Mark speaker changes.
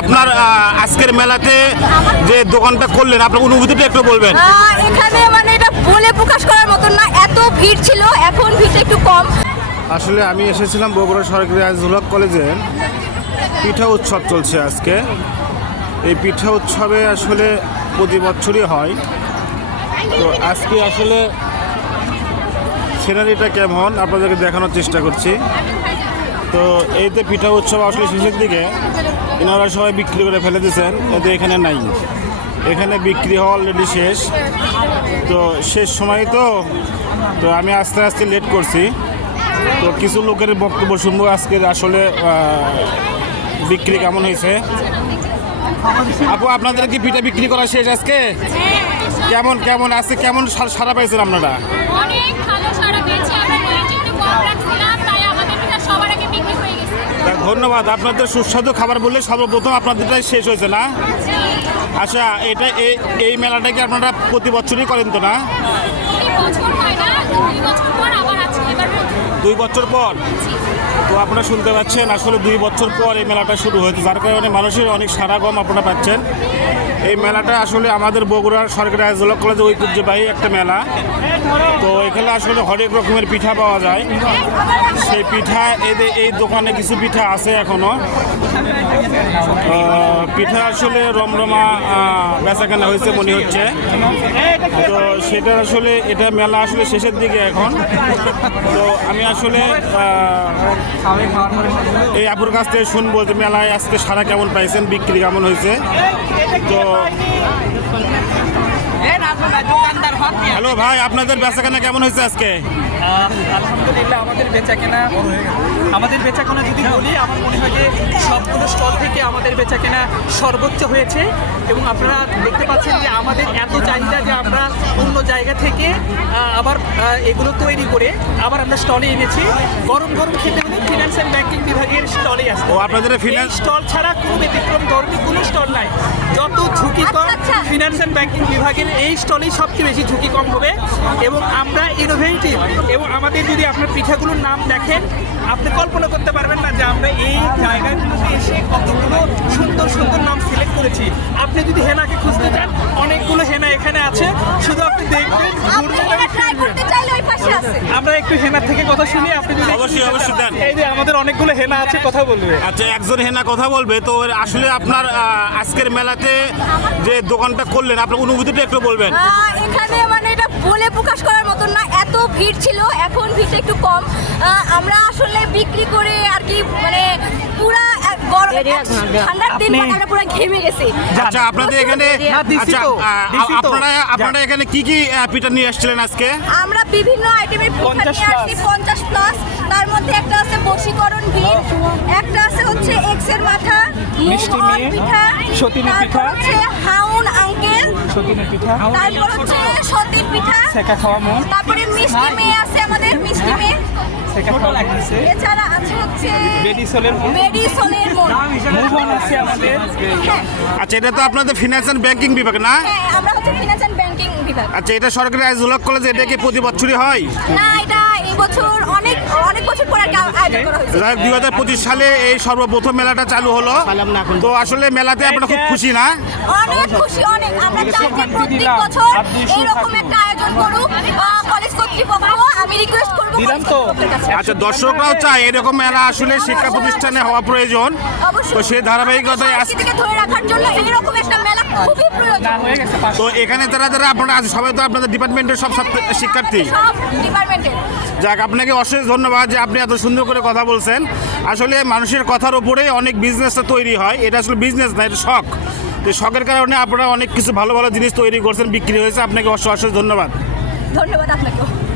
Speaker 1: আপনার আজকের মেলাতে যে দোকানটা করলেন আপনার অনুভূতিটা একটু বলবেন।
Speaker 2: এখানে মানে এটা বলে প্রকাশ করার মতন না এত ভিড় ছিল এখন ভিড় একটু কম।
Speaker 1: আসলে আমি এসেছিলাম বগুড়া সরকারি আইজুলক কলেজে। পিঠা উৎসব চলছে আজকে। এই পিঠা উৎসবে আসলে প্রতি বছরই হয়। তো আজকে আসলে সিনারিটা কেমন আপনাদেরকে দেখানোর চেষ্টা করছি। তো এই যে পিঠা উৎসব আসলে শেষের দিকে। এনারা সবাই বিক্রি করে ফেলে দিয়েছেন এতে এখানে নাই। এখানে বিক্রি হওয়া অলরেডি শেষ। তো শেষ সময় তো তো আমি আস্তে আস্তে লেট করছি। তো কিছু লোকের বক্তব্য শুনব আজকে আসলে বিক্রি কেমন হয়েছে। আপু আপনাদের কি পিঠা বিক্রি করা শেষ আজকে? কেমন কেমন আজকে কেমন সারা পাইছেন আপনারা
Speaker 3: অনেক ভালো সাড়া পেয়েছি আমরা কোয়ালিটি একটু কম রাখছিলাম তাই আমাদের পিঠা সবার আগে বিক্রি হয়ে গেছে
Speaker 1: তা ধন্যবাদ। আপনাদের সুস্বাদু খাবার বললে সর্বপ্রথম আপনাদেরটাই শেষ হয়েছে না? আচ্ছা এটা এই এই মেলাটা কি আপনারা প্রতি বছরই করেন তো না?
Speaker 3: দুই বছর পর?
Speaker 1: তো আপনারা শুনতে পাচ্ছেন, আসলে দুই বছর পর এই মেলাটা শুরু হয়েছে, যার কারণে মানুষের অনেক সারাগম আপনারা পাচ্ছেন। এই মেলাটা আসলে আমাদের বগুড়ার সরকারি আইজলক কলেজে ঐতিহ্যবাহী একটা মেলা। তো এখানে আসলে হরেক রকমের পিঠা পাওয়া যায়। সেই পিঠা এদের এই দোকানে কিছু পিঠা আছে এখনও। আহ, পিঠা আসলে রমরমা বেচাকেনা হয়েছে মনে হচ্ছে। তো সেটা আসলে এটা মেলা আসলে শেষের দিকে এখন। তো আমি আসলে এই আপুর কাছ থেকে শুনব যে মেলায় আজকে সারা কেমন পাইছেন বিক্রি কেমন হয়েছে। তো হ্যালো ভাই, আপনাদের বেচাকেনা কেমন হয়েছে আজকে?
Speaker 4: আলহামদুলিল্লাহ, আমাদের বেচাকেনা আমাদের বেচাকেনা যদি বলি, আমার মনে হয় যে সবগুলো স্টল থেকে আমাদের বেচাকেনা সর্বোচ্চ হয়েছে। এবং আপনারা দেখতে পাচ্ছেন যে আমাদের এত চাহিদা যে আমরা অন্য জায়গা থেকে আবার এগুলো তৈরি করে আবার আমরা স্টলে এনেছি। গরম গরম খেতে ফিনান্স অ্যান্ড ব্যাংকিং বিভাগের স্টলে আসতে
Speaker 1: ও আপনাদের ফিনান্স
Speaker 4: স্টল ছাড়া কোনো ব্যতিক্রম ধর্মী কোনো স্টল নাই। যত ঝুঁকি কম। ফিনান্স অ্যান্ড ব্যাংকিং বিভাগের এই স্টলেই সবচেয়ে বেশি ঝুঁকি কম হবে এবং আমরা ইনোভেটিভ এবং আমাদের যদি আপনার পিঠাগুলোর নাম দেখেন আপনি কল্পনা করতে পারবেন না যে আমরা এই জায়গাগুলোতে এসে কতগুলো সুন্দর সুন্দর নাম সিলেক্ট করেছি। আপনি যদি হেনাকে খুঁজতে চান অনেকগুলো হেনা এখানে আছে। শুধু আপনি দেখবেন আমরা একটু হেনার থেকে কথা শুনি আপনি যদি
Speaker 1: অবশ্যই, অবশ্যই। দেন।
Speaker 4: এই যে আমাদের অনেকগুলো হেনা আছে কথা বলবে
Speaker 1: আচ্ছা একজন হেনা কথা বলবে তো আসলে আপনার আজকের মেলাতে যে দোকানটা করলেন আপনার অনুভূতিটা একটু বলবেন
Speaker 2: আহ, এখানে মানে এটা বলে প্রকাশ করার মতন না এত ভিড় ছিল এখন ভিড়টা একটু কম আমরা আসলে বিক্রি করে আর কি মানে পুরা
Speaker 1: আচ্ছা আপনাদের এখানে আচ্ছা। আপনারা আপনারা এখানে কি কি পিঠা নিয়ে আসছিলেন আজকে?
Speaker 2: আমরা বিভিন্ন আইটেমের পিঠা
Speaker 4: 50
Speaker 2: নিয়ে আসছি প্লাস তার মধ্যে একটা আছে বশীকরণ ভিড় একটা আছে হচ্ছে এক্সের মাথা
Speaker 4: মিষ্টি মেয়ে,
Speaker 2: পিঠা
Speaker 4: সতীনী পিঠা।
Speaker 2: হচ্ছে হাউন আঙ্কেল
Speaker 4: পিঠা।
Speaker 2: তারপর হচ্ছে সতীর পিঠা।
Speaker 4: সেকা খাওয়া মন
Speaker 2: তারপরে মিষ্টি মেয়ে আছে আমাদের মিষ্টি মেয়ে।
Speaker 4: সেকা খাওয়া লাগতেছে
Speaker 2: এছাড়া আছে হচ্ছে
Speaker 4: বেডিসোলের মন
Speaker 2: মেডিসনের মন
Speaker 4: মুভন আছে আমাদের।
Speaker 2: হ্যাঁ।
Speaker 1: আচ্ছা এটা তো আপনাদের ফিনান্স অ্যান্ড ব্যাংকিং বিভাগ না?
Speaker 2: হ্যাঁ আমরা হচ্ছে ফিনান্স অ্যান্ড ব্যাংকিং বিভাগ।
Speaker 1: আচ্ছা এটা সরকারি আইজুলক কলেজ এটা কি প্রতি বছরই হয়?
Speaker 2: না এটা এই বছর অনেক অনেক বছর পর আয়োজন করা হয়েছে।
Speaker 1: দুই হাজার পঁচিশ সালে এই সর্বপ্রথম মেলাটা চালু হলো। তো আসলে মেলাতে আপনারা খুব খুশি না?
Speaker 2: অনেক খুশি অনেক। আমরা চাই যে প্রত্যেক বছর এইরকম একটা আয়োজন করুক।
Speaker 4: দিলাম তো।
Speaker 1: আচ্ছা দর্শকরাও চায় এরকম মেলা আসলে শিক্ষা প্রতিষ্ঠানে হওয়া প্রয়োজন। তো সেই ধারাবাহিকতায় আজ-
Speaker 2: সংস্কৃতিকে ধরে রাখার জন্য এইরকম একটা মেলা খুবই প্রয়োজন।
Speaker 4: না হয়ে গেছে পাঁচ
Speaker 1: তো এখানে যারা যারা আপনারা আছে সবাই তো আপনাদের ডিপার্টমেন্টের সব শিক্ষার্থী। যাক আপনাকে অশেষ ধন্যবাদ যে আপনি এত সুন্দর করে কথা বলছেন। আসলে মানুষের কথার উপরে অনেক বিজনেসটা তৈরি হয়। এটা আসলে বিজনেস না এটা শখ। তো শখের কারণে আপনারা অনেক কিছু ভালো ভালো জিনিস তৈরি করছেন বিক্রি হয়েছে। আপনাকে অশেষ অশেষ ধন্যবাদ।
Speaker 2: ধন্যবাদ আপনাকেও।